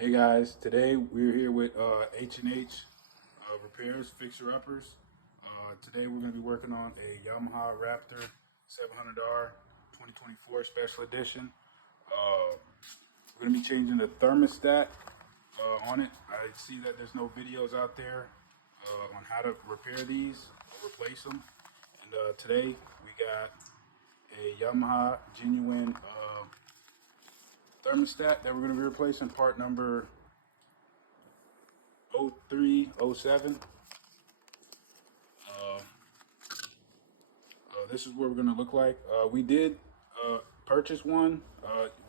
Hey guys, today we're here with H&H Repairs Fixer Uppers. Today we're going to be working on a Yamaha Raptor 700R 2024 Special Edition. We're going to be changing the thermostat on it. I see that there's no videos out there on how to repair these or replace them. And today we got a Yamaha genuine thermostat that we're going to be replacing, part number 0307. This is what we're going to look like. We did purchase one.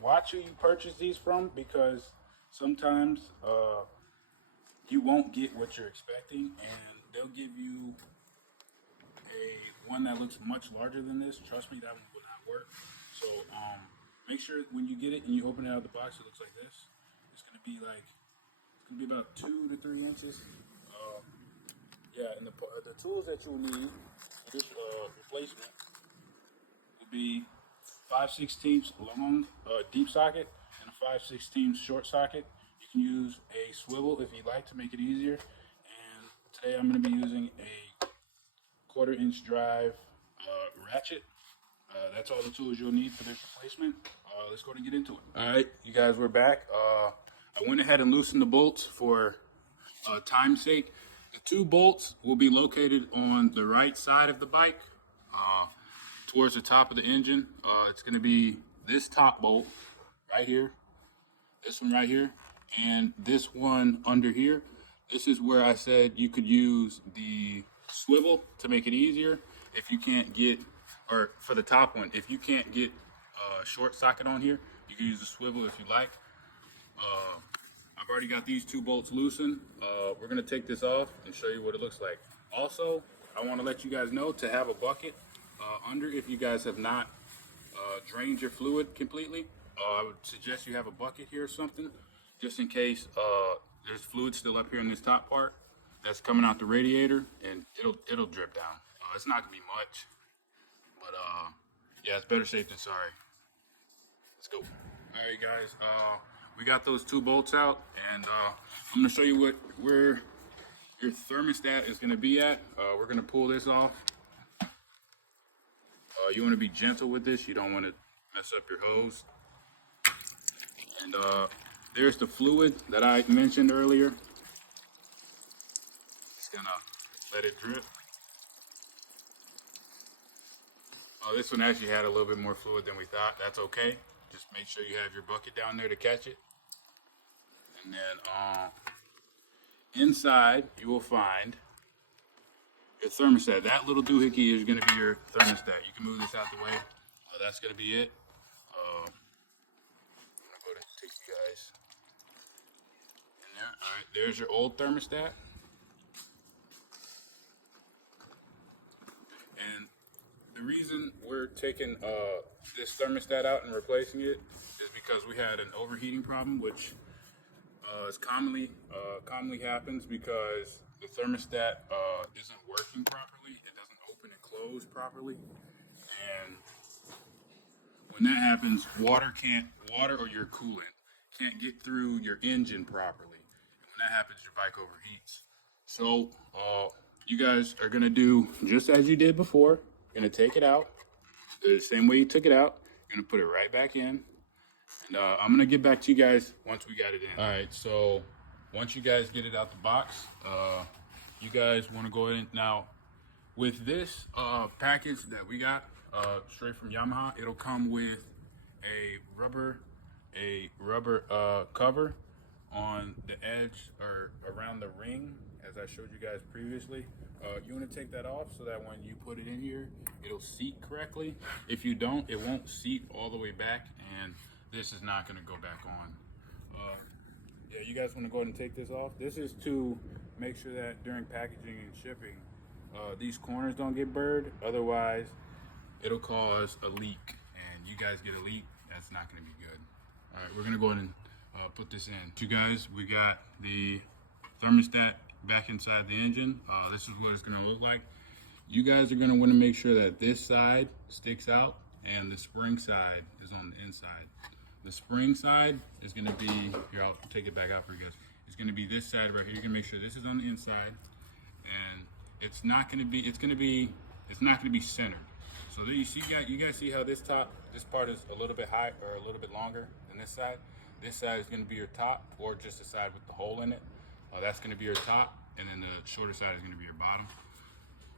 Watch who you purchase these from, because sometimes you won't get what you're expecting, and they'll give you one that looks much larger than this. Trust me, that one will not work. So make sure when you get it and you open it out of the box, it looks like this. It's going to be about 2 to 3 inches. Yeah, and the tools that you'll need for this replacement will be 5/16 long deep socket and a 5/16 short socket. You can use a swivel if you like to make it easier. And today I'm going to be using a 1/4 inch drive ratchet. That's all the tools you'll need for this replacement. Let's go and get into it. All right, you guys, we're back. I went ahead and loosened the bolts for time's sake. The 2 bolts will be located on the right side of the bike, towards the top of the engine. It's going to be this top bolt right here, this one right here, and this one under here. This is where I said you could use the swivel to make it easier. If you can't get, or for the top one, if you can't get a short socket on here, you can use the swivel if you like. I've already got these 2 bolts loosened. We're gonna take this off and show you what it looks like. Also, I wanna let you guys know to have a bucket under if you guys have not drained your fluid completely. I would suggest you have a bucket here or something, just in case there's fluid still up here in this top part that's coming out the radiator, and it'll drip down. It's not gonna be much, but yeah, it's better safe than sorry. Let's go. All right, guys. We got those 2 bolts out, and I'm gonna show you where your thermostat is gonna be at. We're gonna pull this off. You wanna be gentle with this. You don't wanna mess up your hose. And there's the fluid that I mentioned earlier. Just gonna let it drip. This one actually had a little bit more fluid than we thought. That's okay. Just make sure you have your bucket down there to catch it. And then inside you will find your thermostat. That little doohickey is going to be your thermostat. You can move this out the way. That's going to be it. I'm going to go ahead and take you guys in there. All right, there's your old thermostat. And the reason we're taking this thermostat out and replacing it is because we had an overheating problem, which is commonly happens because the thermostat isn't working properly. It doesn't open and close properly, and when that happens, water or your coolant can't get through your engine properly. And when that happens, your bike overheats. So you guys are gonna do just as you did before. You're gonna take it out the same way you took it out. You're gonna put it right back in. And I'm gonna get back to you guys once we got it in. All right, so once you guys get it out the box, you guys wanna go in. Now, with this package that we got straight from Yamaha, it'll come with a rubber cover on the edge or around the ring, as I showed you guys previously. You want to take that off so that when you put it in here, it'll seat correctly. If you don't, it won't seat all the way back, and this is not going to go back on. Yeah, you guys want to go ahead and take this off. This is to make sure that during packaging and shipping, these corners don't get burned. Otherwise, it'll cause a leak, and you guys get a leak, that's not going to be good. All right, we're going to go ahead and put this in. You guys, we got the thermostat back inside the engine. This is what it's going to look like. You guys are going to want to make sure that this side sticks out and the spring side is on the inside. the spring side is gonna be, here, I'll take it back out for you guys. It's gonna be this side right here. You're gonna make sure this is on the inside, and it's not gonna be centered. So there you see, you guys see how this part is a little bit high or a little bit longer than this side. This side is gonna be your top, or just the side with the hole in it. That's gonna be your top, and then the shorter side is gonna be your bottom.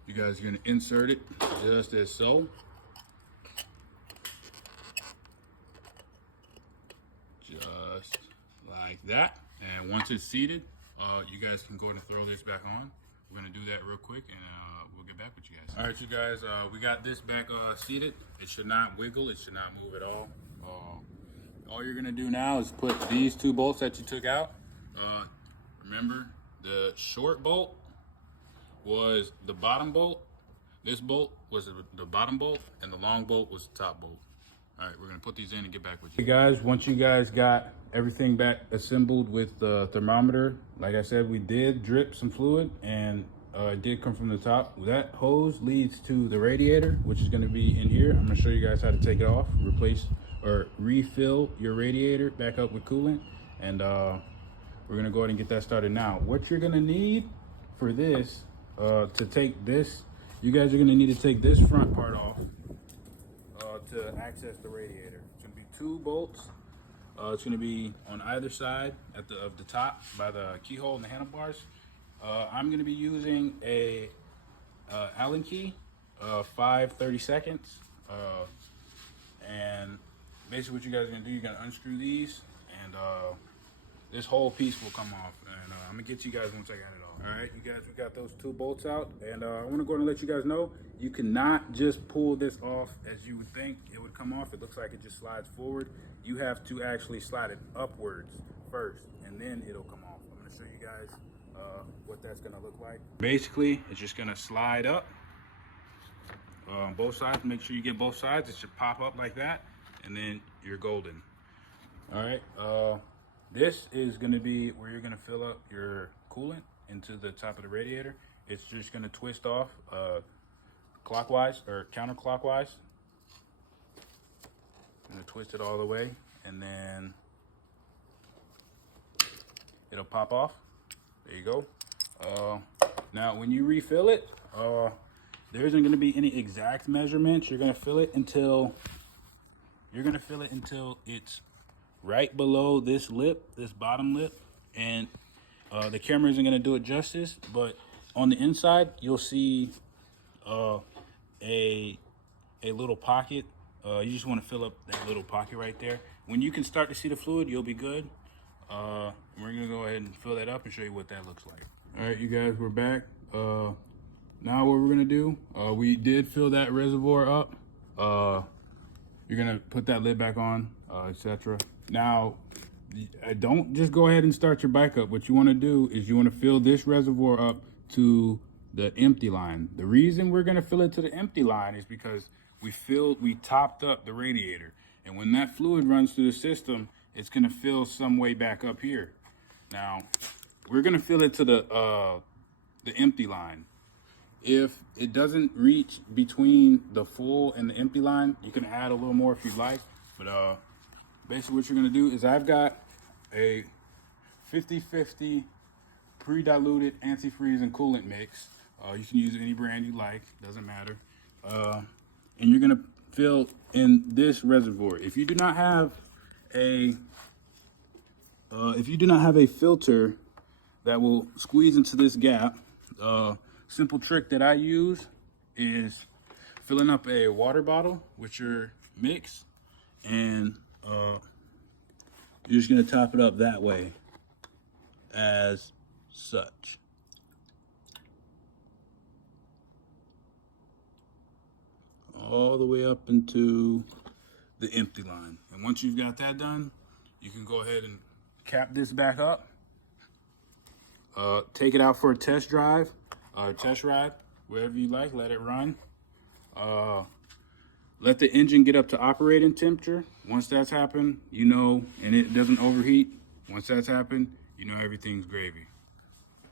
You guys are gonna insert it just as so. Just like that. And once it's seated, you guys can go ahead and throw this back on. We're gonna do that real quick, and we'll get back with you guys. All right, you guys, we got this back seated. It should not wiggle, it should not move at all. All you're gonna do now is put these 2 bolts that you took out. Remember, the short bolt was the bottom bolt. This bolt was the bottom bolt, and the long bolt was the top bolt. All right, we're gonna put these in and get back with you. Hey guys, once you guys got everything back assembled with the thermometer, like I said, we did drip some fluid, and it did come from the top. That hose leads to the radiator, which is gonna be in here. I'm gonna show you guys how to take it off, replace or refill your radiator back up with coolant, and we're gonna go ahead and get that started now. What you're gonna need for this, to take this, you guys are gonna need to take this front part off to access the radiator. It's gonna be 2 bolts. It's gonna be on either side of the top by the keyhole and the handlebars. I'm gonna be using a Allen key, 5/32, and basically what you guys are gonna do, you're gonna unscrew these, and this whole piece will come off, and I'm gonna get you guys once I got it all. All right, you guys, we got those 2 bolts out, and I want to go ahead and let you guys know, you cannot just pull this off as you would think it would come off. It looks like it just slides forward. You have to actually slide it upwards first, and then it'll come off. I'm gonna show you guys what that's gonna look like. Basically, it's just gonna slide up both sides. Make sure you get both sides. It should pop up like that, and then you're golden. All right, this is gonna be where you're gonna fill up your coolant into the top of the radiator. It's just gonna twist off clockwise or counterclockwise. I'm gonna twist it all the way, and then it'll pop off. There you go. Now when you refill it, there isn't gonna be any exact measurements. You're gonna fill it until it's right below this lip, this bottom lip, and the camera isn't gonna do it justice, but on the inside you'll see a little pocket. You just want to fill up that little pocket right there. When you can start to see the fluid, you'll be good. We're gonna go ahead and fill that up and show you what that looks like. All right, you guys, we're back. Now what we're gonna do, we did fill that reservoir up. You're gonna put that lid back on, etc. Now, don't just go ahead and start your bike up. What you want to do is you want to fill this reservoir up to the empty line. The reason we're going to fill it to the empty line is because we topped up the radiator, and when that fluid runs through the system, it's going to fill some way back up here. Now, we're going to fill it to the empty line. If it doesn't reach between the full and the empty line, you can add a little more if you'd like, but basically what you're gonna do is I've got a 50/50 pre-diluted antifreeze and coolant mix. You can use any brand you like, doesn't matter. And you're gonna fill in this reservoir. If you do not have a filter that will squeeze into this gap, simple trick that I use is filling up a water bottle with your mix, and you're just gonna top it up that way, as such. All the way up into the empty line. And once you've got that done, you can go ahead and cap this back up. Take it out for a test drive, test ride, wherever you like, let it run. Let the engine get up to operating temperature. Once that's happened, you know, and it doesn't overheat. Once that's happened, you know everything's gravy.